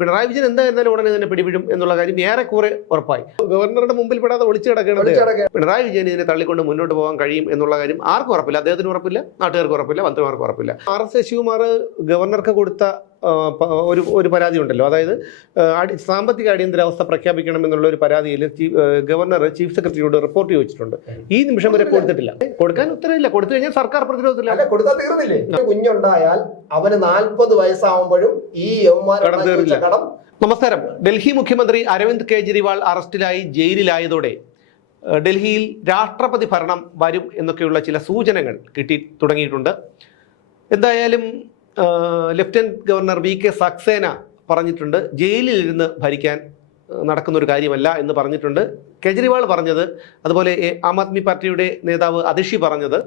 പിണറായി വിജയൻ എന്തായിരുന്നാലും ഉടനെ തന്നെ പിടിപിടും എന്നുള്ള കാര്യം ഏറെക്കുറെ ഉറപ്പായി. ഗവർണറുടെ മുമ്പിൽ പെടാതെ ഒളിച്ചു കിടക്കുന്നത് പിണറായി വിജയൻ ഇതിനെ തള്ളിക്കൊണ്ട് മുന്നോട്ട് പോകാൻ കഴിയും എന്നുള്ള കാര്യം ആർക്കും ഉറപ്പില്ല. അദ്ദേഹത്തിന് ഉറപ്പില്ല നാട്ടുകാർക്ക് ഉറപ്പില്ല മന്ത്രിമാർക്ക് ഉറപ്പില്ല. ആർ എസ് ശിവകുമാർ ഗവർണർക്ക് കൊടുത്ത ഒരു ഒരു പരാതി ഉണ്ടല്ലോ. അതായത് സാമ്പത്തിക അടിയന്തരാവസ്ഥ പ്രഖ്യാപിക്കണം എന്നുള്ള ഒരു പരാതിയിൽ ഗവർണർ ചീഫ് സെക്രട്ടറിയോട് റിപ്പോർട്ട് ചോദിച്ചിട്ടുണ്ട്. ഈ നിമിഷം വരെ കൊടുത്തിട്ടില്ല. കൊടുക്കാൻ ഉത്തരവില്ല. കൊടുത്തു കഴിഞ്ഞാൽ സർക്കാർ പ്രതിരോധത്തില്ല കൊടുത്താൽ തീർന്നില്ലേ? കുഞ്ഞുണ്ടായാൽ അവന് നാൽപ്പത് വയസ്സാവുമ്പോഴും ഈ കടം തീർന്നില്ല. കടം നമസ്കാരം. ഡൽഹി മുഖ്യമന്ത്രി അരവിന്ദ് കെജ്രിവാൾ അറസ്റ്റിലായി ജയിലിലായതോടെ ഡൽഹിയിൽ രാഷ്ട്രപതി ഭരണം വരും എന്നൊക്കെയുള്ള ചില സൂചനകൾ കിട്ടി തുടങ്ങിയിട്ടുണ്ട്. എന്തായാലും lieutenant governor V K Saxena പറഞ്ഞിട്ടുണ്ട് ജയിലിലിരുന്ന് ഭരിക്കാൻ നടക്കുന്ന ഒരു കാര്യമല്ല എന്ന് പറഞ്ഞിട്ടുണ്ട്. കെജ്രിവാൾ പറഞ്ഞത് അതുപോലെ ആം ആദ്മി പാർട്ടിയുടെ നേതാവ് അതിഷി പറഞ്ഞത്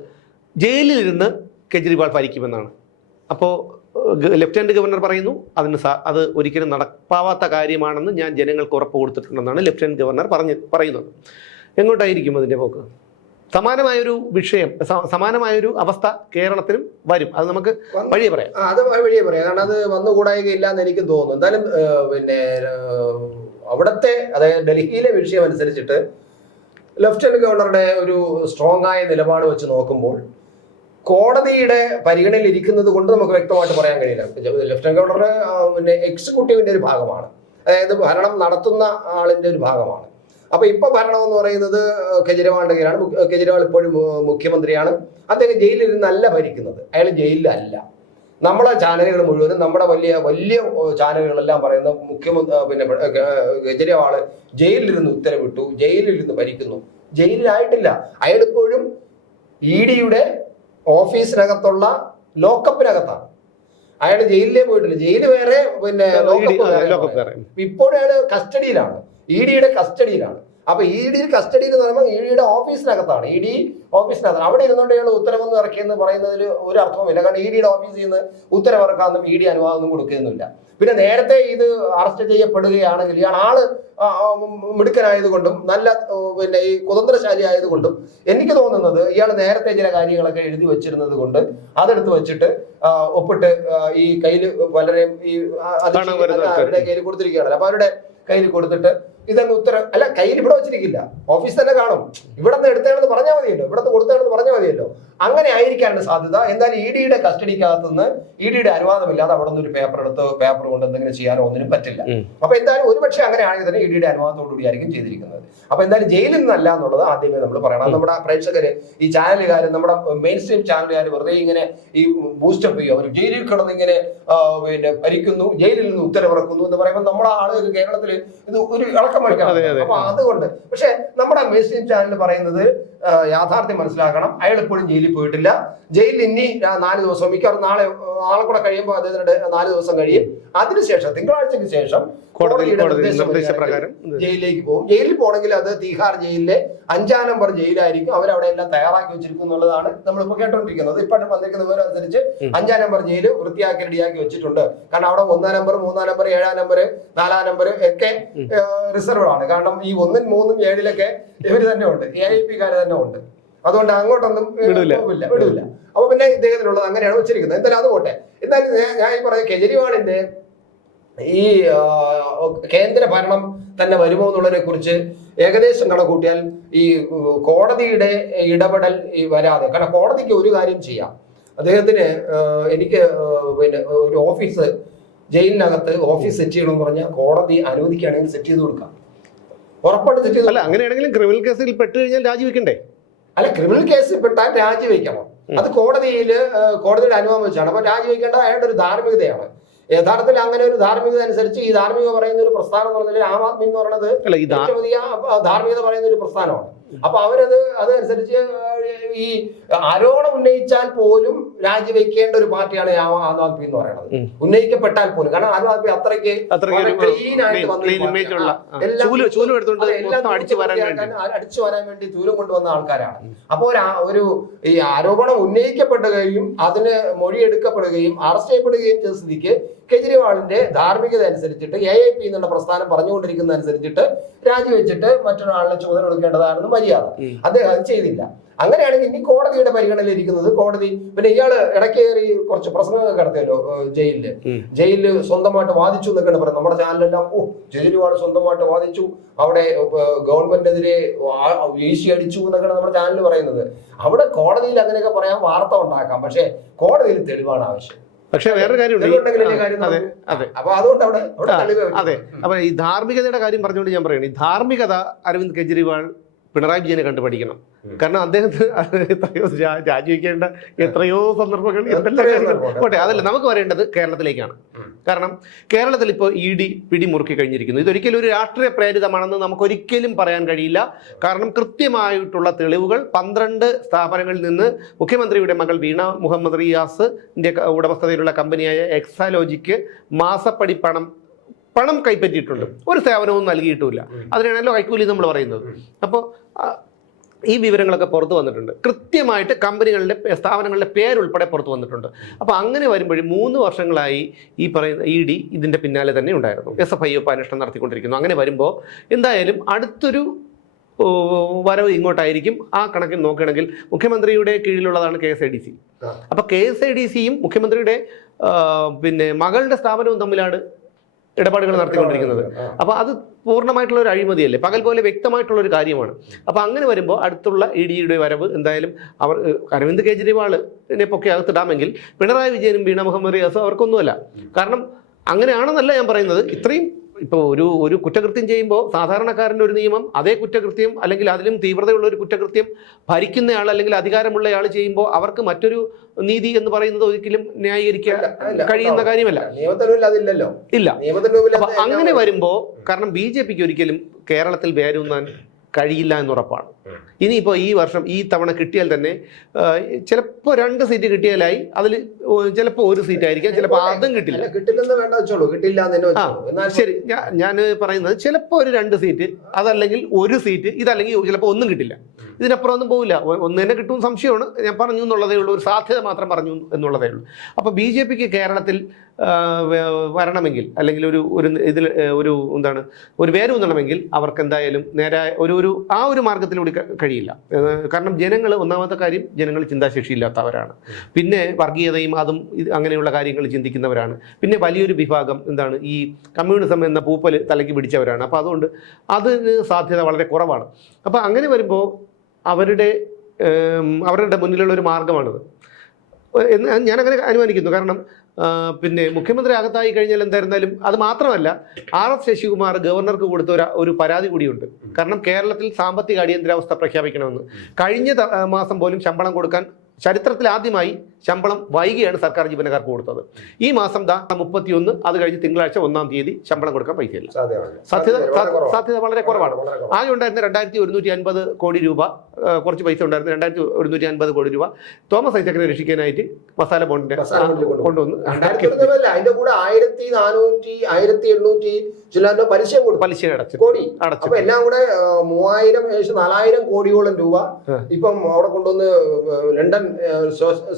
ജയിലിലിരുന്ന് കെജ്രിവാൾ ഭരിക്കുമെന്നാണ്. അപ്പോൾ ലെഫ്റ്റനന്റ് ഗവർണർ പറയുന്നു അതിന് അത് ഒരിക്കലും നടപ്പാവാത്ത കാര്യമാണെന്ന് ഞാൻ ജനങ്ങൾക്ക് ഉറപ്പ് കൊടുത്തിട്ടുണ്ടെന്നാണ് ലെഫ്റ്റനന്റ് ഗവർണർ പറഞ്ഞ് പറയുന്നത്. എങ്ങോട്ടായിരിക്കും അതിന്റെ പോക്ക്? സമാനമായൊരു വിഷയം സമാനമായൊരു അവസ്ഥ കേരളത്തിലും വരും. അത് നമുക്ക് വഴിയെ പറയാം. അത് വഴിയെ പറയാം. കാരണം അത് വന്നുകൂടായികയില്ല എന്ന് എനിക്ക് തോന്നുന്നു. എന്തായാലും പിന്നെ അവിടത്തെ അവിടുത്തെ അതായത് ഡൽഹിയിലെ വിഷയം അനുസരിച്ചിട്ട് ലഫ്റ്റനന്റ് ഗവർണറുടെ ഒരു സ്ട്രോങ് ആയ നിലപാട് വെച്ച് നോക്കുമ്പോൾ കോടതിയുടെ പരിഗണനയിൽ ഇരിക്കുന്നത് കൊണ്ട് നമുക്ക് വ്യക്തമായിട്ട് പറയാൻ കഴിയില്ല. ലഫ്റ്റനന്റ് ഗവർണർ പിന്നെ എക്സിക്യൂട്ടീവിന്റെ ഒരു ഭാഗമാണ്. അതായത് ഭരണം നടത്തുന്ന ആളിന്റെ ഒരു ഭാഗമാണ്. അപ്പൊ ഇപ്പൊ ഭരണം എന്ന് പറയുന്നത് കെജ്രിവാളിന്റെ കീഴിലാണ്. മുഖ്യ- കെജ്രിവാൾ ഇപ്പോഴും മുഖ്യമന്ത്രിയാണ്. അദ്ദേഹം ജയിലിരുന്നല്ല ഭരിക്കുന്നത്. അയാൾ ജയിലിലല്ല. നമ്മളെ ചാനലുകൾ മുഴുവനും നമ്മുടെ വലിയ വലിയ ചാനലുകളെല്ലാം പറയുന്ന മുഖ്യമന്ത്രി പിന്നെ കെജ്രിവാൾ ജയിലിലിരുന്ന് ഉത്തരവിട്ടു ജയിലിലിരുന്ന് ഭരിക്കുന്നു. ജയിലിലായിട്ടില്ല. അയാൾ ഇപ്പോഴും ഇ ഡിയുടെ ഓഫീസിനകത്തുള്ള ലോക്കപ്പിനകത്താണ്. അയാൾ ജയിലിലേ പോയിട്ടില്ല. ജയിൽ വേറെ പിന്നെ ലോക്കപ്പ്. ഇപ്പോഴും അയാൾ കസ്റ്റഡിയിലാണ്. ഇ ഡിയുടെ കസ്റ്റഡിയിലാണ്. അപ്പൊ ഇ ഡി കസ്റ്റഡിയിൽ എന്ന് പറയുമ്പോൾ ഇ ഡിയുടെ ഓഫീസിനകത്താണ്. ഇ ഡി ഓഫീസിനകത്താണ് അവിടെ ഇരുന്നുകൊണ്ട് അയാൾ ഉത്തരവൊന്നും ഇറക്കിയെന്ന് പറയുന്നതിൽ ഒരു അർത്ഥവുമില്ല കാരണം ഇ ഡിയുടെ ഓഫീസിൽ നിന്ന് ഉത്തരവിറക്കാമെന്നും ഇ ഡി അനുവാദമൊന്നും കൊടുക്കുകയൊന്നുമില്ല പിന്നെ നേരത്തെ ഇത് അറസ്റ്റ് ചെയ്യപ്പെടുകയാണെങ്കിൽ ഇയാൾ ആൾ മിടുക്കനായതുകൊണ്ടും നല്ല പിന്നെ ഈ കുതന്ത്രശാലി ആയതുകൊണ്ടും എനിക്ക് തോന്നുന്നത് ഇയാൾ നേരത്തെ ചില കാര്യങ്ങളൊക്കെ എഴുതി വെച്ചിരുന്നത് കൊണ്ട് അതെടുത്ത് വെച്ചിട്ട് ഒപ്പിട്ട് ഈ കയ്യിൽ വളരെ ഈ ആ, അത് കാണാൻ വരുന്ന ആൾക്കാർ. അവരുടെ കയ്യിൽ കൊടുത്തിരിക്കുകയാണല്ലോ. അപ്പൊ അവരുടെ കയ്യിൽ കൊടുത്തിട്ട് ഇതങ്ങ് ഉത്തരം അല്ല കയ്യിൽ ഇവിടെ വെച്ചിരിക്കില്ല. ഓഫീസ് തന്നെ കാണും. ഇവിടെ നിന്ന് എടുത്തതാണെന്ന് പറഞ്ഞാൽ മതിയല്ലോ. ഇവിടെ നിന്ന് കൊടുത്തതാണെന്ന് പറഞ്ഞാൽ മതിയല്ലോ. അങ്ങനെ ആയിരിക്കാനുള്ള സാധ്യത. എന്തായാലും ഇ ഡിയുടെ കസ്റ്റഡിക്കകത്ത് നിന്ന് ഇ ഡിയുടെ അനുവാദമില്ലാതെ അവിടെ നിന്ന് ഒരു പേപ്പർ എടുത്ത് പേപ്പർ കൊണ്ട് എന്തെങ്കിലും ചെയ്യാനോ ഒന്നിനും പറ്റില്ല. അപ്പൊ എന്തായാലും ഒരുപക്ഷെ അങ്ങനെ ആണെങ്കിൽ തന്നെ ഇ ഡിയുടെ അനുവാദത്തോടുകൂടി ആയിരിക്കും ചെയ്തിരിക്കുന്നത്. അപ്പൊ എന്തായാലും ജയിലിൽ നിന്നല്ല എന്നുള്ളത് ആദ്യമേ നമ്മൾ പറയണം. നമ്മുടെ പ്രേക്ഷകര് ഈ ചാനലുകാർ നമ്മുടെ മെയിൻ സ്ട്രീം ചാനലുകാർ വെറുതെ ഇങ്ങനെ ഈ ബൂസ്റ്റപ്പ് ചെയ്യും. അവർ ജയിലിൽ കിടന്ന് ഇങ്ങനെ പിന്നെ ഭരിക്കുന്നു ജയിലിൽ നിന്ന് ഉത്തരവിറക്കുന്നു എന്ന് പറയുമ്പോൾ നമ്മുടെ ആളുകൾ കേരളത്തിൽ ഇത് ഒരു ഇളക്കം അതെ. വയ്ക്കണം അപ്പൊ അതുകൊണ്ട് പക്ഷെ നമ്മുടെ സ്ട്രീം ചാനൽ പറയുന്നത് യാഥാർത്ഥ്യം മനസ്സിലാക്കണം. അയാൾ ഇപ്പോഴും ജയിലിൽ പോയിട്ടില്ല. ജയിലിൽ ഇനി നാല് ദിവസം മിക്കവാറും നാളെ നാളെ കൂടെ കഴിയുമ്പോൾ അദ്ദേഹത്തിന്റെ നാല് ദിവസം കഴിയും. അതിനുശേഷം തിങ്കളാഴ്ചക്ക് ശേഷം കോടതിയുടെ നിർദ്ദേശപ്രകാരം ജയിലിലേക്ക് പോകും. ജയിലിൽ പോകണമെങ്കിൽ അത് തീഹാർ ജയിലിലെ അഞ്ചാം നമ്പർ ജയിലായിരിക്കും. അവരവിടെ എല്ലാം തയ്യാറാക്കി വെച്ചിരിക്കും എന്നുള്ളതാണ് നമ്മളിപ്പോൾ കേട്ടോണ്ടിരിക്കുന്നത്. ഇപ്പോഴും വന്നിരിക്കുന്ന വിവരം അനുസരിച്ച് അഞ്ചാം നമ്പർ ജയിൽ വൃത്തിയാക്കി റെഡിയാക്കി വെച്ചിട്ടുണ്ട്. കാരണം അവിടെ ഒന്നാം നമ്പർ മൂന്നാം നമ്പർ ഏഴാം നമ്പർ നാലാം നമ്പർ ഒക്കെ. റിസർവ് ആണ് കാരണം ഈ ഒന്നും മൂന്നും ഏഴിലൊക്കെ ഇവർ തന്നെ ഉണ്ട്. എ ഐ പിക്കാര് തന്നെ ഉണ്ട്. അതുകൊണ്ട് അങ്ങോട്ടൊന്നും വിടില്ല വിടില്ല അപ്പൊ പിന്നെ ഇദ്ദേഹത്തിനുള്ളത് അങ്ങനെയാണ് വെച്ചിരിക്കുന്നത്. എന്തായാലും അത് പോട്ടെ. എന്തായാലും ഞാൻ- ഞാൻ ഈ പറഞ്ഞ കെജ്രിവാളിന്റെ ഈ കേന്ദ്ര ഭരണം തന്നെ വരുമോ എന്നുള്ളതിനെ കുറിച്ച് ഏകദേശം കണക്കൂട്ടിയാൽ ഈ കോടതിയുടെ ഇടപെടൽ ഈ വരാതെ. കാരണം കോടതിക്ക് ഒരു കാര്യം ചെയ്യാം. അദ്ദേഹത്തിന് എനിക്ക് പിന്നെ ഒരു ഓഫീസ് ജയിലിനകത്ത് ഓഫീസ് സെറ്റ് ചെയ്യണമെന്ന് പറഞ്ഞാൽ കോടതി അനുവദിക്കുകയാണെങ്കിൽ സെറ്റ് ചെയ്ത് കൊടുക്കാം. ഉറപ്പായിട്ട് സെറ്റ് ചെയ്ത് അങ്ങനെയാണെങ്കിലും ക്രിമിനൽ കേസിൽ പെട്ട് കഴിഞ്ഞാൽ രാജിവെക്കണ്ടേ? അല്ല ക്രിമിനൽ കേസിൽ പെട്ടാൽ രാജിവെക്കണം. അത് കോടതിയിൽ കോടതിയുടെ അനുഭവം വെച്ചാണ്. അപ്പൊ രാജിവെക്കേണ്ട അയാളുടെ ഒരു ധാർമ്മികതയാണ്. യഥാർത്ഥത്തിൽ അങ്ങനെ ഒരു ധാർമ്മികത അനുസരിച്ച് ഈ ധാർമ്മിക പറയുന്ന ഒരു പ്രസ്ഥാനം എന്ന് പറഞ്ഞാൽ ആം ആദ്മി എന്ന് പറയുന്നത് ഏറ്റവും വലിയ ധാർമ്മികത പറയുന്ന ഒരു പ്രസ്ഥാനമാണ്. അപ്പൊ അവരത് അതനുസരിച്ച് ഈ ആരോപണം ഉന്നയിച്ചാൽ പോലും രാജിവെക്കേണ്ട ഒരു പാർട്ടിയാണ് ആം ആദ്മി എന്ന് പറയുന്നത്. ഉന്നയിക്കപ്പെട്ടാൽ പോലും. കാരണം ആം ആദ്മി അത്രയ്ക്ക് ആയിട്ട് എല്ലാം അടിച്ചു വരാൻ വേണ്ടി. ചൂലം കൊണ്ടുവന്ന ആൾക്കാരാണ്. അപ്പോൾ ഒരു ഈ ആരോപണം ഉന്നയിക്കപ്പെടുകയും അതിന് മൊഴിയെടുക്കപ്പെടുകയും അറസ്റ്റ് ചെയ്യപ്പെടുകയും ചെയ്ത സ്ഥിതിക്ക് കെജ്രിവാളിന്റെ ധാർമ്മികത അനുസരിച്ചിട്ട് എ ഐ പി എന്നുള്ള പ്രസ്ഥാനം പറഞ്ഞുകൊണ്ടിരിക്കുന്ന അനുസരിച്ചിട്ട് രാജിവെച്ചിട്ട് മറ്റൊരാളിനെ ചുമതല കൊടുക്കേണ്ടതാണെന്ന് മര്യാദ. അദ്ദേഹം അത് ചെയ്തില്ല. അങ്ങനെയാണെങ്കിൽ ഇനി കോടതിയുടെ പരിഗണനയിൽ ഇരിക്കുന്നത് കോടതി പിന്നെ ഇയാൾ ഇടക്കേറി കുറച്ച് പ്രസംഗങ്ങൾ നടത്തിയല്ലോ ജയിലിൽ. ജയിലിൽ സ്വന്തമായിട്ട് വാദിച്ചു എന്നൊക്കെയാണ് പറയുന്നത്. നമ്മുടെ ചാനലെല്ലാം ഓ കെജ്രിവാൾ സ്വന്തമായിട്ട് വാദിച്ചു. അവിടെ ഗവൺമെന്റിനെതിരെ വീശി അടിച്ചു എന്നൊക്കെയാണ് നമ്മുടെ ചാനൽ പറയുന്നത്. അവിടെ കോടതിയിൽ അങ്ങനെയൊക്കെ പറയാൻ വാർത്ത ഉണ്ടാക്കാം. പക്ഷേ കോടതിയിൽ തെളിവാണ് ആവശ്യം. പക്ഷെ വേറൊരു കാര്യമുണ്ട് കാര്യം അതെ അതെ. അപ്പൊ അതുകൊണ്ട് അവിടെ അവിടെ ആ, അതെ. അപ്പൊ ഈ ധാർമ്മികതയുടെ കാര്യം പറഞ്ഞുകൊണ്ട് ഞാൻ പറയുന്നത് ഈ ധാർമ്മികത അരവിന്ദ് കെജ്രിവാൾ പിണറായി വിജയനെ കണ്ടു പഠിക്കണം കാരണം അദ്ദേഹത്തിന് രാജിവെക്കേണ്ട എത്രയോ സന്ദർഭങ്ങൾ കോട്ടെ അതല്ല നമുക്ക് വരേണ്ടത് കേരളത്തിലേക്കാണ്. കാരണം കേരളത്തിൽ ഇപ്പോൾ ഇ ഡി പിടിമുറുക്കി കഴിഞ്ഞിരിക്കുന്നു. ഇതൊരിക്കലും ഒരു രാഷ്ട്രീയ പ്രേരിതമാണെന്ന് നമുക്ക് ഒരിക്കലും പറയാൻ കഴിയില്ല. കാരണം കൃത്യമായിട്ടുള്ള തെളിവുകൾ പന്ത്രണ്ട് സ്ഥാപനങ്ങളിൽ നിന്ന് മുഖ്യമന്ത്രിയുടെ മകൾ വീണ മുഹമ്മദ് റിയാസിന്റെ ഉടമസ്ഥതയിലുള്ള കമ്പനിയായ എക്സാലോജിക്ക് മാസപ്പടി പണം പണം കൈപ്പറ്റിയിട്ടുണ്ട്. ഒരു സേവനവും നൽകിയിട്ടുമില്ല. അതിനാണല്ലോ കൈക്കൂലി നമ്മൾ പറയുന്നത്. അപ്പോൾ ഈ വിവരങ്ങളൊക്കെ പുറത്തു വന്നിട്ടുണ്ട്. കൃത്യമായിട്ട് കമ്പനികളുടെ സ്ഥാപനങ്ങളുടെ പേരുൾപ്പെടെ പുറത്തു വന്നിട്ടുണ്ട്. അപ്പോൾ അങ്ങനെ വരുമ്പോഴും മൂന്ന് വർഷങ്ങളായി ഈ പറയുന്ന ഇ ഡി ഇതിന്റെ പിന്നാലെ തന്നെ ഉണ്ടായിരുന്നു. എസ് എഫ് ഐ ഒപ്പ് അന്വേഷണം നടത്തിക്കൊണ്ടിരിക്കുന്നു. അങ്ങനെ വരുമ്പോൾ എന്തായാലും അടുത്തൊരു വരവ് ഇങ്ങോട്ടായിരിക്കും. ആ കണക്കിൽ നോക്കുകയാണെങ്കിൽ മുഖ്യമന്ത്രിയുടെ കീഴിലുള്ളതാണ് K S I D C. അപ്പോൾ കെ എസ് ഐ ഡി സിയും മുഖ്യമന്ത്രിയുടെ പിന്നെ മകളുടെ സ്ഥാപനവും തമ്മിലാണ് ഇടപാടുകൾ നടത്തിക്കൊണ്ടിരിക്കുന്നത്. അപ്പോൾ അത് പൂർണമായിട്ടുള്ള ഒരു അഴിമതിയല്ലേ? പകൽ പോലെ വ്യക്തമായിട്ടുള്ള ഒരു കാര്യമാണ്. അപ്പോൾ അങ്ങനെ വരുമ്പോൾ അടുത്തുള്ള ഇ ഡിയുടെ വരവ് എന്തായാലും അവർ അരവിന്ദ് കെജ്രിവാളിനെ പൊക്കെ അകത്തിടാമെങ്കിൽ പിണറായി വിജയനും വീണ മുഹമ്മദ് റിയാസും അവർക്കൊന്നുമല്ല. കാരണം അങ്ങനെയാണെന്നല്ല ഞാൻ പറയുന്നത്. ഇത്രയും ഇപ്പോൾ ഒരു ഒരു കുറ്റകൃത്യം ചെയ്യുമ്പോൾ സാധാരണക്കാരന്റെ ഒരു നിയമം അതേ കുറ്റകൃത്യം അല്ലെങ്കിൽ അതിലും തീവ്രതയുള്ള ഒരു കുറ്റകൃത്യം ഭരിക്കുന്നയാൾ അല്ലെങ്കിൽ അധികാരമുള്ളയാൾ ചെയ്യുമ്പോൾ അവർക്ക് മറ്റൊരു നീതി എന്ന് പറയുന്നത് ഒരിക്കലും ന്യായീകരിക്കാൻ കഴിയുന്ന കാര്യമല്ല. ഇല്ല. അങ്ങനെ വരുമ്പോൾ കാരണം ബി ജെ പിക്ക് ഒരിക്കലും കേരളത്തിൽ വേരൂന്നാൻ കഴിയില്ല എന്നുറപ്പാണ്. ഇനിയിപ്പോൾ ഈ വർഷം ഈ തവണ കിട്ടിയാൽ തന്നെ ചിലപ്പോൾ രണ്ട് സീറ്റ് കിട്ടിയാലായി അതിൽ ചിലപ്പോൾ ഒരു സീറ്റ് ആയിരിക്കാം ചിലപ്പോൾ അതും കിട്ടില്ല. ശരി ഞാൻ ഞാൻ പറയുന്നത് ചിലപ്പോൾ ഒരു രണ്ട് സീറ്റ് അതല്ലെങ്കിൽ ഒരു സീറ്റ് ഇതല്ലെങ്കിൽ ചിലപ്പോൾ ഒന്നും കിട്ടില്ല. ഇതിനപ്പുറം ഒന്നും പോകില്ല ഒന്ന് തന്നെ കിട്ടും സംശയമാണ്. ഞാൻ പറഞ്ഞു എന്നുള്ളതേ ഉള്ളൂ. ഒരു സാധ്യത മാത്രം പറഞ്ഞു എന്നുള്ളതേ ഉള്ളൂ. അപ്പോൾ ബി ജെ പിക്ക് കേരളത്തിൽ വരണമെങ്കിൽ അല്ലെങ്കിൽ ഒരു ഒരു ഇതിൽ ഒരു എന്താണ് ഒരു വേരൂന്നണമെങ്കിൽ അവർക്ക് എന്തായാലും നേരായ ഒരു ഒരു ആ ഒരു മാർഗത്തിലൂടെ കഴിയില്ല. കാരണം ജനങ്ങൾ ഒന്നാമത്തെ കാര്യം ജനങ്ങൾ ചിന്താശേഷി ഇല്ലാത്തവരാണ് പിന്നെ വർഗീയതയും അതും അങ്ങനെയുള്ള കാര്യങ്ങൾ ചിന്തിക്കുന്നവരാണ്. പിന്നെ വലിയൊരു വിഭാഗം എന്താണ് ഈ കമ്മ്യൂണിസം എന്ന പൂപ്പൽ തലയ്ക്ക് പിടിച്ചവരാണ്. അപ്പോൾ അതുകൊണ്ട് അതിന് സാധ്യത വളരെ കുറവാണ്. അപ്പോൾ അങ്ങനെ വരുമ്പോൾ അവരുടെ അവരുടെ മുന്നിലുള്ള ഒരു മാർഗമാണത് എന്ന് ഞാനങ്ങനെ അനുമാനിക്കുന്നു. കാരണം പിന്നെ മുഖ്യമന്ത്രി അകത്തായി കഴിഞ്ഞാൽ എന്തായിരുന്നാലും അത് മാത്രമല്ല ആർ എസ് ശശികുമാർ ഗവർണർക്ക് കൊടുത്ത ഒരു പരാതി കൂടിയുണ്ട്. കാരണം കേരളത്തിൽ സാമ്പത്തിക അടിയന്തരാവസ്ഥ പ്രഖ്യാപിക്കണമെന്ന്. കഴിഞ്ഞ മാസം പോലും ശമ്പളം കൊടുക്കാൻ ചരിത്രത്തിൽ ആദ്യമായി ശമ്പളം വൈകിയാണ് സർക്കാർ ജീവനക്കാർക്ക് കൊടുത്തത്. ഈ മാസം ദാ മുപ്പത്തിയൊന്ന് അത് കഴിഞ്ഞ് തിങ്കളാഴ്ച ഒന്നാം തീയതി ശമ്പളം കൊടുക്കാൻ പൈസയില്ല. ഇല്ല സാധ്യത സാധ്യത വളരെ കുറവാണ്. ആകെ ഉണ്ടായിരുന്ന രണ്ടായിരത്തി ഒരുന്നൂറ്റി അൻപത് കോടി രൂപ കുറച്ച് പൈസ ഉണ്ടായിരുന്നു. രണ്ടായിരത്തി ഒരുന്നൂറ്റി അൻപത് കോടി രൂപ. തോമസ് ഐസക്കിനെ രക്ഷിക്കാനായിട്ട് മസാല ബോണ്ടിന്റെ കൊണ്ടുവന്നു. അതിന്റെ കൂടെ ആയിരത്തി നാനൂറ്റി ആയിരത്തി എണ്ണൂറ്റി ചില പലിശ പലിശ അടച്ചു കോടി. അടച്ചു എല്ലാം കൂടെ മൂവായിരം നാലായിരം കോടിയോളം രൂപ ഇപ്പം അവിടെ കൊണ്ടുവന്ന് ലണ്ടൻ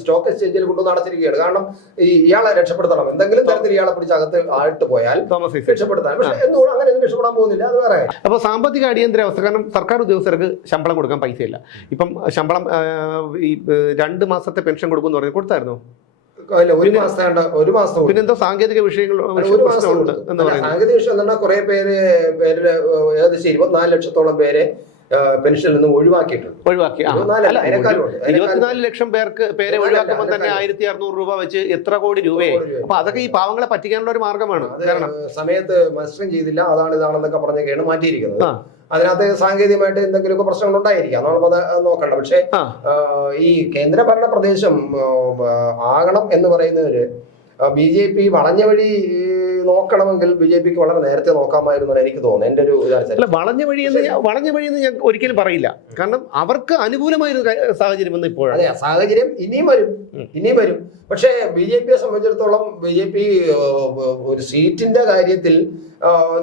സ്റ്റോക്ക് എക്സ്ചേഞ്ചിൽ കൊണ്ടുവന്ന് അടച്ചിരിക്കുകയാണ്. കാരണം ഈ ഇയാളെ രക്ഷപ്പെടുത്തണം. എന്തെങ്കിലും തരത്തിൽ ഇയാളെ പിടിച്ച് അകത്ത് ആയിട്ട് പോയാൽ രക്ഷപ്പെടുത്താൻ. പക്ഷെ എന്തുകൊണ്ട് അങ്ങനെ ഒന്നും രക്ഷപ്പെടാൻ പോകുന്നില്ല. അത് വേറെ അപ്പൊ അപ്പോൾ സാമ്പത്തിക അടിയന്തരാവസ്ഥ കാരണം സർക്കാർ ഉദ്യോഗസ്ഥർക്ക് ശമ്പളം കൊടുക്കാൻ പൈസയില്ല. ഇപ്പം ശമ്പളം ഈ രണ്ട് മാസത്തെ പെൻഷൻ കൊടുക്കുമെന്ന് പറഞ്ഞു കൊടുത്തായിരുന്നു? ഒരു മാസത്തെ കണ്ട് ഒരു മാസം പിന്നെന്താ പിന്നെന്തോ സാങ്കേതിക വിഷയങ്ങൾ ഒരു മാസം സാങ്കേതിക വിഷയം എന്ന് പറഞ്ഞാൽ കുറെ പേര് പേര് ഏകദേശം ഇരുപത്തിനാല് ലക്ഷത്തോളം പേരെ പെൻഷനിൽ നിന്ന് ഒഴിവാക്കിയിട്ടുണ്ട്. ഒഴിവാക്കി. ഇരുപത്തിനാല് ലക്ഷം പേർക്ക് പേരെ ഒഴിവാക്കുമ്പോൾ തന്നെ. ആയിരത്തി അറുന്നൂറ് രൂപ വെച്ച് എത്ര കോടി രൂപയെ കോടി രൂപ. അപ്പൊ അതൊക്കെ ഈ പാവങ്ങളെ പറ്റിക്കാനുള്ള ഒരു മാർഗമാണ്. കാരണം സമയത്ത് മത്സരം ചെയ്തില്ല. അതാണ് ഇതാണെന്നൊക്കെ പറഞ്ഞൊക്കെയാണ് മാറ്റിയിരിക്കുന്നത്. അതിനകത്ത് സാങ്കേതികമായിട്ട് എന്തെങ്കിലുമൊക്കെ പ്രശ്നങ്ങൾ ഉണ്ടായിരിക്കാം. അത് നോക്കണ്ട. പക്ഷേ ഈ കേന്ദ്രഭരണ പ്രദേശം ആകണം എന്ന് പറയുന്നവര് ബി ജെ പി വളഞ്ഞ വഴി നോക്കണമെങ്കിൽ ബി ജെ പിക്ക് വളരെ നേരത്തെ നോക്കാമായിരുന്നു എനിക്ക് തോന്നുന്നു. എന്റെ ഒരു അല്ല വളഞ്ഞ വഴി എന്ന് ഞാൻ വളഞ്ഞ വഴി എന്ന് ഞാൻ ഒരിക്കലും പറയില്ല. കാരണം അവർക്ക് അനുകൂലമായ ഒരു സാഹചര്യം എന്ന് ഇപ്പോഴാണ്. അതെ സാഹചര്യം ഇനിയും വരും. ഇനിയും വരും. പക്ഷേ ബി ജെ പിയെ സംബന്ധിച്ചിടത്തോളം ബി ജെ പി ഒരു സീറ്റിന്റെ കാര്യത്തിൽ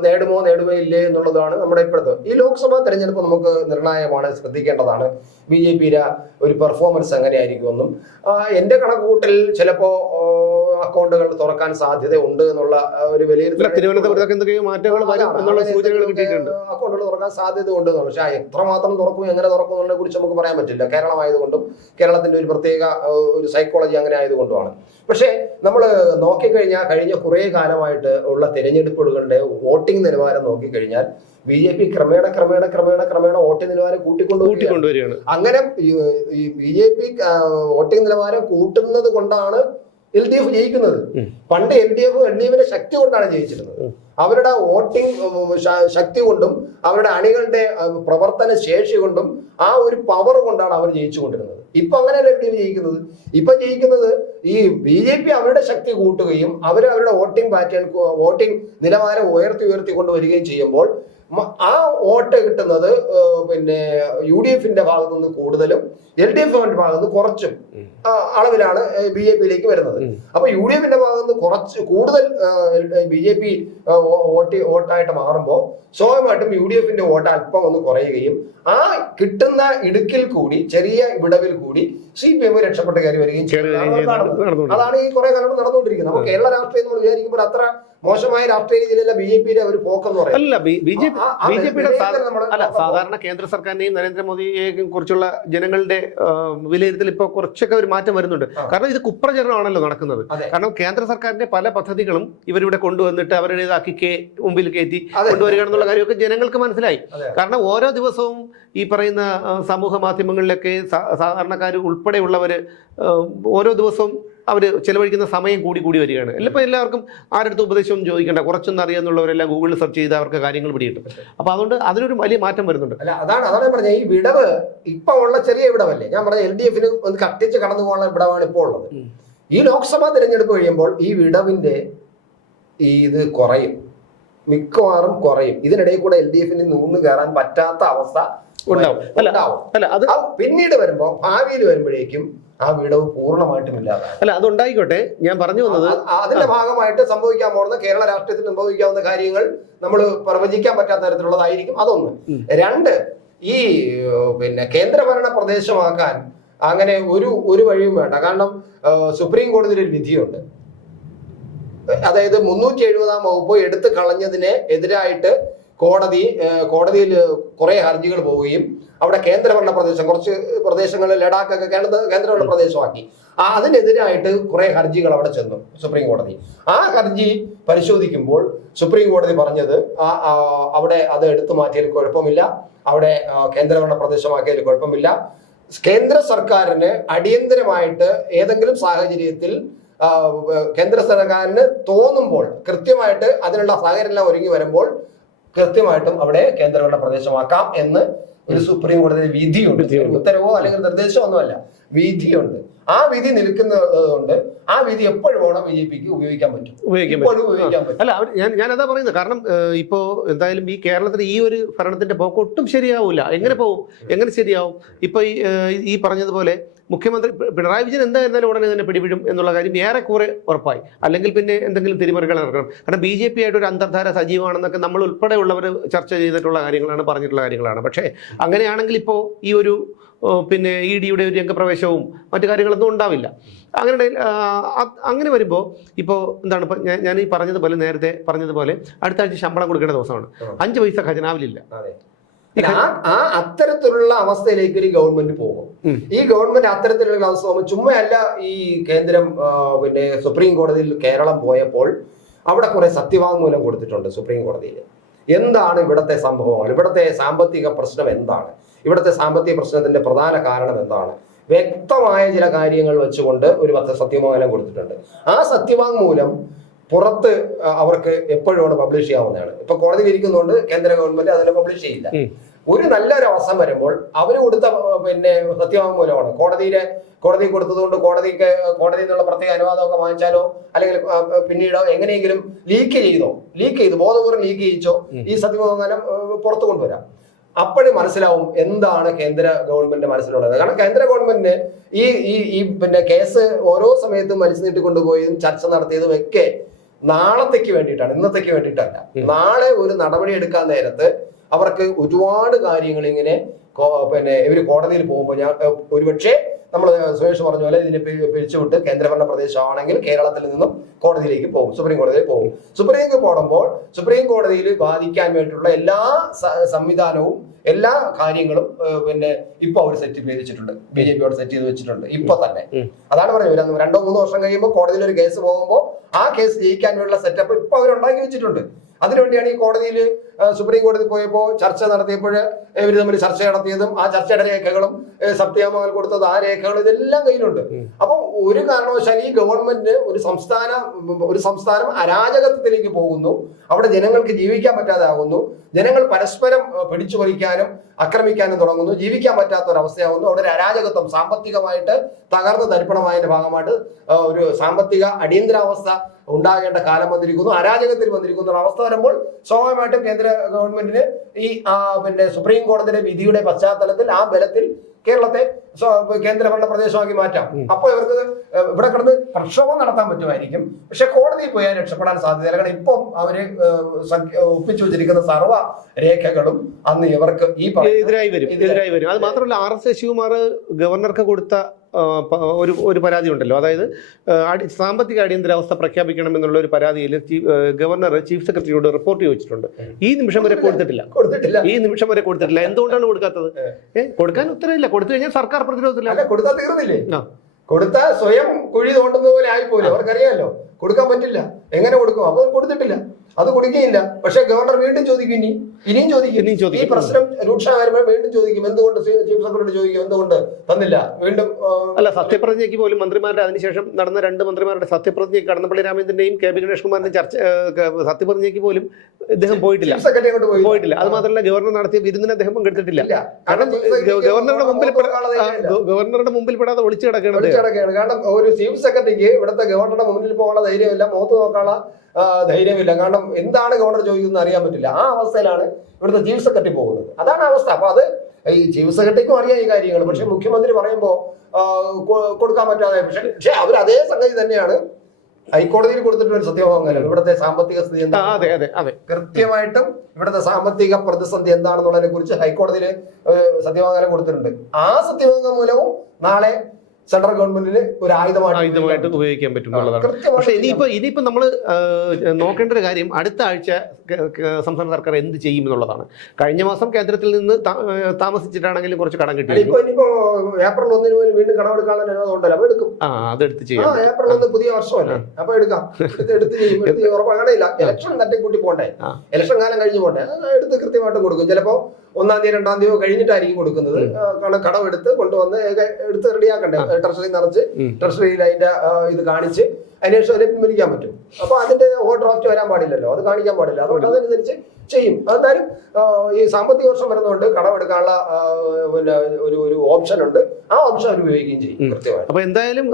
നേടുമോ നേടുമോ ഇല്ലേ എന്നുള്ളതാണ് നമ്മുടെ ഇപ്പോഴത്തെ ഈ ലോക്സഭാ തെരഞ്ഞെടുപ്പ് നമുക്ക് നിർണായകമാണ് ശ്രദ്ധിക്കേണ്ടതാണ്. ബി ജെ പിയുടെ ഒരു പെർഫോമൻസ് എങ്ങനെയായിരിക്കുമെന്നും ആ, എന്റെ കണക്കുകൂട്ടൽ ചിലപ്പോ ആ, അക്കൗണ്ടുകൾ തുറക്കാൻ സാധ്യതയുണ്ട് എന്നുള്ള ഒരു വിലയിരുത്തൽ തിരുവനന്തപുരത്തൊക്കെ എന്തൊക്കെയോ മാറ്റങ്ങൾ വരും എന്നുള്ള അങ്ങനെ സൂചനകൾ കിട്ടിയിട്ടുണ്ട്. അക്കൗണ്ടുകൾ തുറക്കാൻ സാധ്യതയുണ്ട് എന്നുള്ളത് പക്ഷേ എത്രമാത്രം തുറക്കും എങ്ങനെ തുറക്കും എന്നുള്ളതിനെ കുറിച്ച് നമുക്ക് പറയാൻ പറ്റില്ല. കേരളമായതുകൊണ്ടും കേരളത്തിന്റെ ഒരു പ്രത്യേക ഒരു സൈക്കോളജി അങ്ങനെ ആയതുകൊണ്ടുമാണ്. പക്ഷേ നമ്മൾ നോക്കിക്കഴിഞ്ഞാൽ കഴിഞ്ഞ കുറേ കാലമായിട്ട് ഉള്ള തിരഞ്ഞെടുപ്പുകളുടെ വോട്ടിംഗ് നിലവാരം നോക്കിക്കഴിഞ്ഞാൽ ബി ജെ പി ക്രമേണ ക്രമേണ ക്രമേണ ക്രമേണ വോട്ടിംഗ് നിലവാരം കൂട്ടിക്കൊണ്ട് കൂട്ടിക്കൊണ്ടുവരികയാണ്. അങ്ങനെ ബി ജെ പി വോട്ടിംഗ് നിലവാരം കൂട്ടുന്നത് കൊണ്ടാണ് എൽ ഡി എഫ് ജയിക്കുന്നത്. പണ്ട് L D F L D എഫിന്റെ ശക്തി കൊണ്ടാണ് ജയിച്ചിരുന്നത്. അവരുടെ വോട്ടിംഗ് ശക്തി കൊണ്ടും അവരുടെ അണികളുടെ പ്രവർത്തന ശേഷി കൊണ്ടും ആ ഒരു പവർ കൊണ്ടാണ് അവർ ജയിച്ചുകൊണ്ടിരുന്നത്. ഇപ്പൊ അങ്ങനെയല്ല എൽ ഡി എഫ് ജയിക്കുന്നത്? ഇപ്പൊ ജയിക്കുന്നത് ഈ ബി ജെ പി അവരുടെ ശക്തി കൂട്ടുകയും അവർ അവരുടെ വോട്ടിംഗ് പാറ്റേൺ വോട്ടിംഗ് നിലവാരം ഉയർത്തി ഉയർത്തി കൊണ്ടുവരികയും ചെയ്യുമ്പോൾ ആ വോട്ട് കിട്ടുന്നത് പിന്നെ യു ഡി എഫിന്റെ ഭാഗത്തു നിന്ന് കൂടുതലും എൽ ഡി എഫിന്റെ ഭാഗത്ത് നിന്ന് കുറച്ചും അളവിലാണ് ബി ജെ പിയിലേക്ക് വരുന്നത്. അപ്പൊ യു ഡി എഫിന്റെ ഭാഗത്ത് നിന്ന് കുറച്ച് കൂടുതൽ ബി ജെ പി വോട്ട് വോട്ടായിട്ട് മാറുമ്പോൾ സ്വാഭാവികമായിട്ടും യു ഡി എഫിന്റെ വോട്ട് അല്പം ഒന്ന് കുറയുകയും ആ കിട്ടുന്ന ഇടുക്കിൽ കൂടി ചെറിയ വിടവിൽ കൂടി സി പി എം രക്ഷപ്പെട്ട കാര്യം വരികയും. നടന്നുകൊണ്ടിരിക്കുന്നത്. അതാണ് ഈ കുറെ കാലം നടന്നുകൊണ്ടിരിക്കുന്നത്. അപ്പൊ കേരള രാഷ്ട്രീയം നമ്മൾ വിചാരിക്കുമ്പോൾ അത്ര മോശമായ രാഷ്ട്രീയ രീതിയിലല്ല ബി ജെ പിയുടെ ഒരു പോക്കെന്ന് പറയുന്നത്. അല്ല ബി ജെ പി ആ- ആ ബി ജെ പിയുടെ അല്ല സാധാരണ കേന്ദ്ര സർക്കാരിനെയും നരേന്ദ്രമോദിയെയും കുറിച്ചുള്ള ജനങ്ങളുടെ വിലയിരുത്തൽ ഇപ്പോൾ കുറച്ചൊക്കെ ഒരു മാറ്റം വരുന്നുണ്ട്. കാരണം ഇത് കുപ്രചരണമാണല്ലോ നടക്കുന്നത്. കാരണം കേന്ദ്ര സർക്കാരിന്റെ പല പദ്ധതികളും ഇവരിവിടെ കൊണ്ടുവന്നിട്ട് അവരുടേതാക്കി കേ മുമ്പിൽ കയറ്റി അതെ. കൊണ്ടുവരിക എന്നുള്ള കാര്യമൊക്കെ ജനങ്ങൾക്ക് മനസ്സിലായി. കാരണം ഓരോ ദിവസവും ഈ പറയുന്ന സമൂഹ മാധ്യമങ്ങളിലൊക്കെ സാധാരണക്കാർ സാധാരണക്കാർ ഉൾപ്പെടെയുള്ളവർ ഓരോ ദിവസവും അവർ ചിലവഴിക്കുന്ന സമയം കൂടി കൂടി വരികയാണ്. ഇപ്പം എല്ലാവർക്കും ആരുടെ ഉപദേശവും ചോദിക്കേണ്ട. കുറച്ചൊന്നും അറിയാമെന്നുള്ളവരെല്ലാം ഗൂഗിളിൽ സെർച്ച് ചെയ്ത് അവർക്ക് കാര്യങ്ങൾ പിടിയിട്ട് അപ്പോൾ അതുകൊണ്ട് അതിനൊരു വലിയ മാറ്റം വരുന്നുണ്ട്. അല്ല അതാണ് അതാണ് ഞാൻ പറഞ്ഞത്. ഈ വിടവ് ഇപ്പൊ ഉള്ള ചെറിയ വിടവല്ലേ? ഞാൻ പറഞ്ഞ എൽ ഡി എഫിന് ഒന്ന് കത്തിച്ച് കടന്നു പോകാനുള്ള വിടവാണ് ഇപ്പോൾ ഉള്ളത്. ഈ ലോക്സഭാ തിരഞ്ഞെടുപ്പ് കഴിയുമ്പോൾ ഈ വിടവിന്റെ ഈ ഇത് കുറയും. മിക്കവാറും കുറയും. ഇതിനിടയിൽ കൂടെ എൽ ഡി എഫിന് നൂന്ന് കയറാൻ പറ്റാത്ത അവസ്ഥ ഉണ്ടാവും. അല്ല, അല്ല അത് പിന്നീട് വരുമ്പോ ഭാവിയിൽ വരുമ്പോഴേക്കും ആ വിടവ് പൂർണമായിട്ടും ഇല്ലാതെ അല്ല അതുണ്ടായിക്കോട്ടെ. ഞാൻ പറഞ്ഞു വന്നത് അതിന്റെ ഭാഗമായിട്ട് സംഭവിക്കാൻ പോകുന്ന കേരള രാഷ്ട്രീയത്തിൽ സംഭവിക്കാവുന്ന കാര്യങ്ങൾ നമ്മൾ പ്രവചിക്കാൻ പറ്റാത്ത തരത്തിലുള്ളതായിരിക്കും അതൊന്ന്. രണ്ട് ഈ പിന്നെ കേന്ദ്രഭരണ പ്രദേശമാക്കാൻ അങ്ങനെ ഒരു ഒരു വഴിയും വേണ്ട. കാരണം സുപ്രീം കോടതിയിൽ ഒരു വിധിയുണ്ട്. അതായത് മുന്നൂറ്റി എഴുപതാം വകുപ്പ് എടുത്തു കളഞ്ഞതിനെ എതിരായിട്ട് കോടതി കോടതിയിൽ കുറെ ഹർജികൾ പോവുകയും അവിടെ കേന്ദ്രഭരണ പ്രദേശം കുറച്ച് പ്രദേശങ്ങൾ ലഡാക്ക് ഒക്കെ കേന്ദ്ര കേന്ദ്രഭരണ പ്രദേശമാക്കി. ആ അതിനെതിരായിട്ട് കുറെ ഹർജികൾ അവിടെ ചെന്നു സുപ്രീം കോടതി. ആ ഹർജി പരിശോധിക്കുമ്പോൾ സുപ്രീം കോടതി പറഞ്ഞത് ആ അവിടെ അത് എടുത്തു മാറ്റിയതിൽ കുഴപ്പമില്ല അവിടെ കേന്ദ്രഭരണ പ്രദേശമാക്കിയതിൽ കുഴപ്പമില്ല. കേന്ദ്ര സർക്കാരിന് അടിയന്തരമായിട്ട് ഏതെങ്കിലും സാഹചര്യത്തിൽ കേന്ദ്ര സർക്കാരിന് തോന്നുമ്പോൾ കൃത്യമായിട്ട് അതിനുള്ള സഹകരണം ഒരുങ്ങി വരുമ്പോൾ കൃത്യമായിട്ടും അവിടെ കേന്ദ്രഭരണ പ്രദേശമാക്കാം എന്ന് ഒരു സുപ്രീം കോടതി വിധിയുണ്ട്. ഉത്തരവോ അല്ലെങ്കിൽ നിർദ്ദേശമോ ഒന്നുമല്ല. വിധിയുണ്ട്. ആ വിധി നിൽക്കുന്നതുകൊണ്ട് ആ വിധി എപ്പോഴും വേണം ബി ജെ പിക്ക് ഉപയോഗിക്കാൻ പറ്റും. ഉപയോഗിക്കാൻ പറ്റും. അല്ല ഞാൻ ഞാൻ അതാ പറയുന്നത്. കാരണം ഇപ്പോ എന്തായാലും ഈ കേരളത്തിൽ ഈ ഒരു ഭരണത്തിന്റെ പോക്ക് ഒട്ടും ശരിയാവില്ല എങ്ങനെ പോവും? എങ്ങനെ ശരിയാവും? ഇപ്പൊ ഈ പറഞ്ഞതുപോലെ മുഖ്യമന്ത്രി പിണറായി വിജയൻ എന്തായിരുന്നാലും ഉടനെ തന്നെ പിടിവിടും എന്നുള്ള കാര്യം ഏറെക്കുറെ ഉറപ്പായി. അല്ലെങ്കിൽ പിന്നെ എന്തെങ്കിലും തിരിമറികൾ നടക്കണം. കാരണം ബി ജെ പി ആയിട്ട് ഒരു അന്തർധാര സജീവമാണെന്നൊക്കെ നമ്മൾ ഉൾപ്പെടെയുള്ളവർ ചർച്ച ചെയ്തിട്ടുള്ള കാര്യങ്ങളാണ് പറഞ്ഞിട്ടുള്ള കാര്യങ്ങളാണ്. പക്ഷേ അങ്ങനെയാണെങ്കിൽ ഇപ്പോൾ ഈ ഒരു പിന്നെ ഇ ഡിയുടെ ഒരു രംഗപ്രവേശവും മറ്റു കാര്യങ്ങളൊന്നും ഉണ്ടാവില്ല. അങ്ങനെ അങ്ങനെ വരുമ്പോൾ ഇപ്പോൾ എന്താണ് ഇപ്പം ഞാൻ ഞാൻ ഈ പറഞ്ഞതുപോലെ നേരത്തെ പറഞ്ഞതുപോലെ അടുത്ത ആഴ്ച ശമ്പളം കൊടുക്കേണ്ട ദിവസമാണ്. അഞ്ച് പൈസ ഖജനാവിലില്ല. ആ അത്തരത്തിലുള്ള അവസ്ഥയിലേക്ക് ഒരു ഗവൺമെന്റ് പോകും. ഈ ഗവൺമെന്റ് അത്തരത്തിലുള്ള അവസ്ഥ പോകുമ്പോൾ ചുമ്മയല്ല ഈ കേന്ദ്രം പിന്നെ സുപ്രീം കോടതിയിൽ കേരളം പോയപ്പോൾ അവിടെ കുറെ സത്യവാങ്മൂലം കൊടുത്തിട്ടുണ്ട് സുപ്രീം കോടതിയിൽ എന്താണ് ഇവിടുത്തെ സംഭവങ്ങൾ? ഇവിടുത്തെ സാമ്പത്തിക പ്രശ്നം എന്താണ്? ഇവിടുത്തെ സാമ്പത്തിക പ്രശ്നത്തിന്റെ പ്രധാന കാരണം എന്താണ്? വ്യക്തമായ ചില കാര്യങ്ങൾ വെച്ചുകൊണ്ട് ഒരു പത്ത് സത്യവാങ്മൂലം കൊടുത്തിട്ടുണ്ട്. ആ സത്യവാങ്മൂലം പുറത്ത് അവർക്ക് എപ്പോഴും പബ്ലിഷ് ചെയ്യാവുന്നതാണ്. ഇപ്പൊ കോടതിയിൽ ഇരിക്കുന്നതുകൊണ്ട് കേന്ദ്ര ഗവൺമെന്റ് അതിനെ പബ്ലിഷ് ചെയ്യില്ല. ഒരു നല്ലൊരു അവസരം വരുമ്പോൾ അവർ കൊടുത്ത പിന്നെ സത്യവാങ്മൂലമാണ്. കോടതിയിലെ കോടതി കൊടുത്തതുകൊണ്ട് കോടതിക്ക് കോടതിയിൽ നിന്നുള്ള പ്രത്യേക അനുവാദമൊക്കെ വാങ്ങിച്ചാലോ അല്ലെങ്കിൽ പിന്നീടോ എങ്ങനെയെങ്കിലും ലീക്ക് ചെയ്തോ ലീക്ക് ചെയ്തു ബോധപൂർവം ലീക്ക് ചെയ്യിച്ചോ ഈ സത്യവാങ്മൂലം പുറത്തു കൊണ്ടുവരാം. അപ്പോഴും മനസ്സിലാവും എന്താണ് കേന്ദ്ര ഗവൺമെന്റ് മനസ്സിലുള്ളത്. കാരണം കേന്ദ്ര ഗവൺമെന്റിന് ഈ ഈ ഈ പിന്നെ കേസ് ഓരോ സമയത്തും വലിച്ചു നീട്ടിക്കൊണ്ടുപോയതും ചർച്ച നടത്തിയതും ഒക്കെ നാളത്തേക്ക് വേണ്ടിയിട്ടാണ് ഇന്നത്തേക്ക് വേണ്ടിയിട്ടല്ല. നാളെ ഒരു നടപടി എടുക്കാൻ നേരത്ത് അവർക്ക് ഒരുപാട് കാര്യങ്ങൾ ഇങ്ങനെ പിന്നെ ഇവർ കോടതിയിൽ പോകുമ്പോൾ ഞാൻ ഒരുപക്ഷെ നമ്മൾ സുരേഷ് പറഞ്ഞ പോലെ ഇതിനെ പിരിച്ചുവിട്ട് കേന്ദ്രഭരണ പ്രദേശമാണെങ്കിൽ കേരളത്തിൽ നിന്നും കോടതിയിലേക്ക് പോകും സുപ്രീം കോടതിയിൽ പോകും. സുപ്രീം കോടതി പോടുമ്പോൾ സുപ്രീം കോടതിയിൽ ബാധിക്കാൻ വേണ്ടിയിട്ടുള്ള എല്ലാ സംവിധാനവും എല്ലാ കാര്യങ്ങളും പിന്നെ ഇപ്പൊ അവർ സെറ്റ് ചെയ്ത് വെച്ചിട്ടുണ്ട് ബി ജെ പിയോട് സെറ്റ് ചെയ്ത് വെച്ചിട്ടുണ്ട് ഇപ്പൊ തന്നെ. അതാണ് പറയുന്നത് രണ്ടോ മൂന്നോ വർഷം കഴിയുമ്പോൾ കോടതിയിൽ ഒരു കേസ് പോകുമ്പോൾ ആ കേസ് ജയിക്കാൻ വേണ്ടിയുള്ള സെറ്റപ്പ് ഇപ്പൊ അവർ ഉണ്ടാക്കി വെച്ചിട്ടുണ്ട്. അതിനുവേണ്ടിയാണ് ഈ കോടതിയിൽ സുപ്രീം കോടതി പോയപ്പോൾ ചർച്ച നടത്തിയപ്പോൾ ഇവർ തമ്മിൽ ചർച്ച നടത്തിയതും ആ ചർച്ചയുടെ രേഖകളും സത്യാമങ്ങൾ കൊടുത്തത് ആ രേഖകൾ ഇതെല്ലാം കയ്യിലുണ്ട്. അപ്പൊ ഒരു കാരണവശാലും ഈ ഗവൺമെന്റ് ഒരു സംസ്ഥാന ഒരു സംസ്ഥാനം അരാജകത്വത്തിലേക്ക് പോകുന്നു. അവിടെ ജനങ്ങൾക്ക് ജീവിക്കാൻ പറ്റാതാകുന്നു. ജനങ്ങൾ പരസ്പരം പിടിച്ചു വലിക്കാനും ആക്രമിക്കാനും തുടങ്ങുന്നു. ജീവിക്കാൻ പറ്റാത്ത ഒരു അവസ്ഥയാകുന്നു അവിടെ ഒരു അരാജകത്വം സാമ്പത്തികമായിട്ട് തകർന്ന് തരിപ്പണമായതിന്റെ ഭാഗമായിട്ട് ഒരു സാമ്പത്തിക അടിയന്തരാവസ്ഥ ഉണ്ടാകേണ്ട കാലം വന്നിരിക്കുന്നു. അരാജകത്തിൽ വന്നിരിക്കുന്ന. അവസ്ഥ വരുമ്പോൾ സ്വാഭാവികമായിട്ടും കേന്ദ്ര ഗവൺമെന്റിന് ഈ പിന്നെ സുപ്രീം കോടതിയുടെ വിധിയുടെ പശ്ചാത്തലത്തിൽ ആ ബലത്തിൽ കേരളത്തെ കേന്ദ്രഭരണ പ്രദേശമാക്കി മാറ്റാം. അപ്പൊ ഇവർക്ക് ഇവിടെ കിടന്ന് പ്രക്ഷോഭം നടത്താൻ പറ്റുമായിരിക്കും. പക്ഷെ കോടതിയിൽ പോയാൽ രക്ഷപ്പെടാൻ സാധ്യതയില്ല. കാരണം ഇപ്പം അവർ ഒപ്പിച്ചു വെച്ചിരിക്കുന്ന സർവ രേഖകളും അന്ന് ഇവർക്ക് ഈ എതിരായി വരും. എതിരായി. വരും. അത് മാത്രമല്ല ആർ എസ് ശിവകുമാർ ഗവർണർക്ക് കൊടുത്ത ഒരു ഒരു പരാതി ഉണ്ടല്ലോ. അതായത് സാമ്പത്തിക അടിയന്തരാവസ്ഥ പ്രഖ്യാപിക്കണം എന്നുള്ള ഒരു പരാതിയിൽ ഗവർണർ ചീഫ് സെക്രട്ടറിയോട് റിപ്പോർട്ട് ചോദിച്ചിട്ടുണ്ട്. ഈ നിമിഷം വരെ കൊടുത്തിട്ടില്ല. കൊടുത്തിട്ടില്ല. ഈ നിമിഷം വരെ കൊടുത്തിട്ടില്ല. എന്തുകൊണ്ടാണ് കൊടുക്കാത്തത്? കൊടുക്കാൻ ഉത്തരവില്ല. കൊടുത്തു കഴിഞ്ഞാൽ സർക്കാർ പ്രതിരോധത്തില്ല കൊടുത്താൽ തീർന്നില്ലേ. കൊടുത്താൽ സ്വയം കുഴി തോണ്ടുന്ന പോലെ ആയിപ്പോലെ. അവർക്കറിയാമല്ലോ കൊടുക്കാൻ പറ്റില്ല. എങ്ങനെ കൊടുക്കും? അപ്പൊ കൊടുത്തിട്ടില്ല. അത് കൊടുക്കുകയില്ല. പക്ഷെ ഗവർണർ വീണ്ടും ചോദിക്കും ഇനി. ഇനിയും ചോദിക്കും. ഈ പ്രശ്നം രൂക്ഷമാകുമ്പോൾ വീണ്ടും ചോദിക്കും. എന്തുകൊണ്ട് ചീഫ് സെക്രട്ടറി ചോദിക്കും? എന്തുകൊണ്ട്? തന്നില്ല. വീണ്ടും അല്ല സത്യപ്രതിജ്ഞയ്ക്ക് പോലും മന്ത്രിമാരുടെ അതിനുശേഷം നടന്ന രണ്ട് മന്ത്രിമാരുടെ സത്യപ്രതിജ്ഞ കടന്നപ്പള്ളി രാമേന്ദ്രന്റെയും കെ പി ഗണേഷ് കുമാറിന്റെയും ചർച്ച സത്യപ്രതിജ്ഞയ്ക്ക് പോലും ഇദ്ദേഹം പോയിട്ടില്ല. പോയിട്ടില്ല. അത് മാത്രമല്ല ഗവർണർ നടത്തിയ വിരുന്നിന് അദ്ദേഹം പങ്കെടുത്തിട്ടില്ല. കാരണം ഗവർണറുടെ മുമ്പിൽ ഗവർണറുടെ മുമ്പിൽ പെടാതെ ഒളിച്ചു. വിളിച്ചടക്കുകയാണ് കാരണം ഒരു ചീഫ് സെക്രട്ടറിക്ക് ഇവിടുത്തെ ഗവർണറുടെ മുന്നിൽ പോകാനുള്ള ധൈര്യമില്ല. മുഖത്ത് നോക്കാനുള്ള ധൈര്യമില്ല. കാരണം എന്താണ് ഗവർണർ ചോദിക്കുന്നത് അറിയാൻ പറ്റില്ല. ആ അവസ്ഥയിലാണ് ഇവിടുത്തെ ചീഫ് സെക്രട്ടറി പോകുന്നത് അതാണ് അവസ്ഥ. അപ്പൊ അത് ഈ ചീഫ് സെക്രട്ടറിക്കും അറിയാം ഈ കാര്യങ്ങൾ. പക്ഷെ മുഖ്യമന്ത്രി പറയുമ്പോൾ കൊടുക്കാൻ പറ്റാതെ. പക്ഷെ പക്ഷെ അവർ അതേ സംഗതി തന്നെയാണ് ഹൈക്കോടതിയിൽ കൊടുത്തിട്ടൊരു സത്യവാങ്മൂലം ഇവിടുത്തെ സാമ്പത്തിക സ്ഥിതി എന്താ കൃത്യമായിട്ടും ഇവിടുത്തെ സാമ്പത്തിക പ്രതിസന്ധി എന്താണെന്നുള്ളതിനെ കുറിച്ച് ഹൈക്കോടതിയിൽ സത്യവാങ്മൂലം കൊടുത്തിട്ടുണ്ട്. ആ സത്യവാങ്മൂലവും നാളെ സെൻട്രൽ ഗവൺമെന്റിന് ഒരു ആയുധമായിട്ട് ഉപയോഗിക്കാൻ പറ്റും എന്നുള്ളതാണ്. കൃത്യമായിട്ട് പക്ഷെ ഇനിയിപ്പോ ഇനിയിപ്പോ നമ്മൾ നോക്കേണ്ട ഒരു കാര്യം അടുത്ത ആഴ്ച സംസ്ഥാന സർക്കാർ എന്ത് ചെയ്യും എന്നുള്ളതാണ്. കഴിഞ്ഞ മാസം കേന്ദ്രത്തിൽ നിന്ന് താമസിച്ചിട്ടാണെങ്കിലും കുറച്ച് കടം കിട്ടി ഏപ്രിൽ ഒന്നിന് പോലും വീണ്ടും കടം എടുക്കാനുള്ള അപ്പൊ എടുക്കും. ആ അതെടുത്ത് ചെയ്യാം. ഏപ്രിൽ ഒന്ന് പുതിയ വർഷമല്ലേ അപ്പൊ എടുക്കാം. എടുത്ത് ചെയ്യും. ഉറപ്പാകണില്ല ഇലക്ഷൻ തട്ടിക്കൂട്ടി പോണ്ടേ. ഇലക്ഷൻ കാലം കഴിഞ്ഞ് പോണ്ടേ? എടുത്ത് കൃത്യമായിട്ട് കൊടുക്കും. ചിലപ്പോ ഒന്നാം തീയതി രണ്ടാം തീയതി കഴിഞ്ഞിട്ടായിരിക്കും കൊടുക്കുന്നത്. കാരണം കടം എടുത്ത് കൊണ്ടുവന്ന് എടുത്ത് റെഡിയാക്കണ്ടേ ട്രഷറി നിറച്ച്. ട്രഷറിയിൽ അതിന്റെ ഇത് കാണിച്ച് അതിനുശേഷം അതിനെ പിൻവലിക്കാൻ പറ്റും. അപ്പൊ അതിന്റെ ഓവർ ഡ്രാഫ്റ്റ് വരാൻ പാടില്ലല്ലോ. അത് കാണിക്കാൻ പാടില്ല. അതുകൊണ്ട് അതനുസരിച്ച് ചെയ്യും. എന്തായാലും ഈ സാമ്പത്തിക വർഷം വരുന്നതുകൊണ്ട് കടമെടുക്കാനുള്ള പിന്നെ ഒരു ഒരു ഓപ്ഷൻ ഉണ്ട്. ആ ഓപ്ഷൻ അവർ ഉപയോഗിക്കുകയും ചെയ്യും. കൃത്യമായിട്ട്. അപ്പൊ എന്തായാലും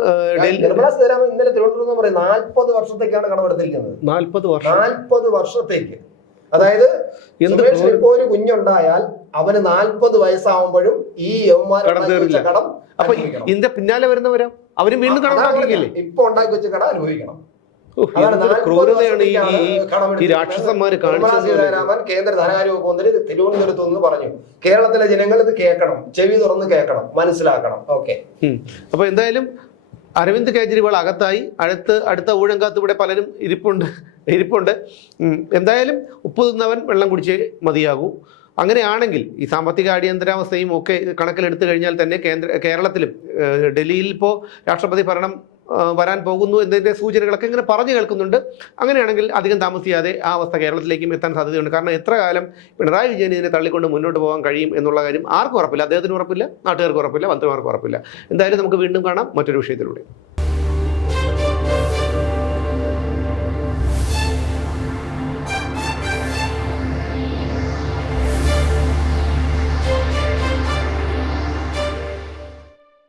നിർമ്മലാ സീതാരാമൻ ഇന്നലെ തിരുവനന്തപുരം പറയും നാൽപ്പത് വർഷത്തേക്കാണ് കടമെടുത്തിരിക്കുന്നത്. നാൽപ്പത് വർഷം. നാൽപ്പത് വർഷത്തേക്ക്. അതായത് ഇപ്പോ ഒരു കുഞ്ഞുണ്ടായാൽ അവന് നാൽപ്പത് വയസ്സാവുമ്പോഴും ഈ യവന്മാർ കടം അപ്പൊ. ഇതിന്റെ പിന്നാലെ വരുന്നവരോ അവരും വീണ്ടും കടം. ഇപ്പൊ ഉണ്ടാക്കി വെച്ച കടം അനുഭവിക്കണം. ഓഹ്, അതാണ് എന്തൊരു 40 ക്രൂരതയാണ് ഈ കാണിച്ചത് സീതാരാമൻ കേന്ദ്ര ധനകാര്യ വകുപ്പ് മന്ത്രി തിരുവനന്തപുരത്ത് നിന്ന് പറഞ്ഞു. കേരളത്തിലെ ജനങ്ങൾ ഇത് കേൾക്കണം. ചെവി തുറന്ന് കേൾക്കണം. മനസ്സിലാക്കണം. ഓക്കെ. അപ്പൊ എന്തായാലും അരവിന്ദ് കേജ്രിവാൾ അകത്തായി. അടുത്ത് അടുത്ത ഊഴങ്കാത്ത് ഇവിടെ പലരും ഇരിപ്പുണ്ട്. ഇരിപ്പുണ്ട്. എന്തായാലും ഉപ്പ് തിന്നവൻ വെള്ളം കുടിച്ച് മതിയാകൂ. അങ്ങനെയാണെങ്കിൽ ഈ സാമ്പത്തിക അടിയന്തരാവസ്ഥയും ഒക്കെ കണക്കിലെടുത്തു കഴിഞ്ഞാൽ തന്നെ കേന്ദ്ര കേരളത്തിലും ഡൽഹിയിൽ ഇപ്പോൾ രാഷ്ട്രപതി ഭരണം വരാൻ പോകുന്നു എന്നതിന്റെ സൂചനകളൊക്കെ ഇങ്ങനെ പറഞ്ഞു കേൾക്കുന്നുണ്ട്. അങ്ങനെയാണെങ്കിൽ അധികം താമസിയാതെ ആ അവസ്ഥ കേരളത്തിലേക്കും എത്താൻ സാധ്യതയുണ്ട്. കാരണം എത്ര കാലം പിണറായി വിജയൻ ഇതിനെ തള്ളിക്കൊണ്ട് മുന്നോട്ട് പോകാൻ കഴിയും എന്നുള്ള കാര്യം ആർക്കും ഉറപ്പില്ല. അദ്ദേഹത്തിന് ഉറപ്പില്ല നാട്ടുകാർക്ക് ഉറപ്പില്ല മന്ത്രിമാർക്ക് ഉറപ്പില്ല. എന്തായാലും നമുക്ക് വീണ്ടും കാണാം മറ്റൊരു വിഷയത്തിലൂടെ.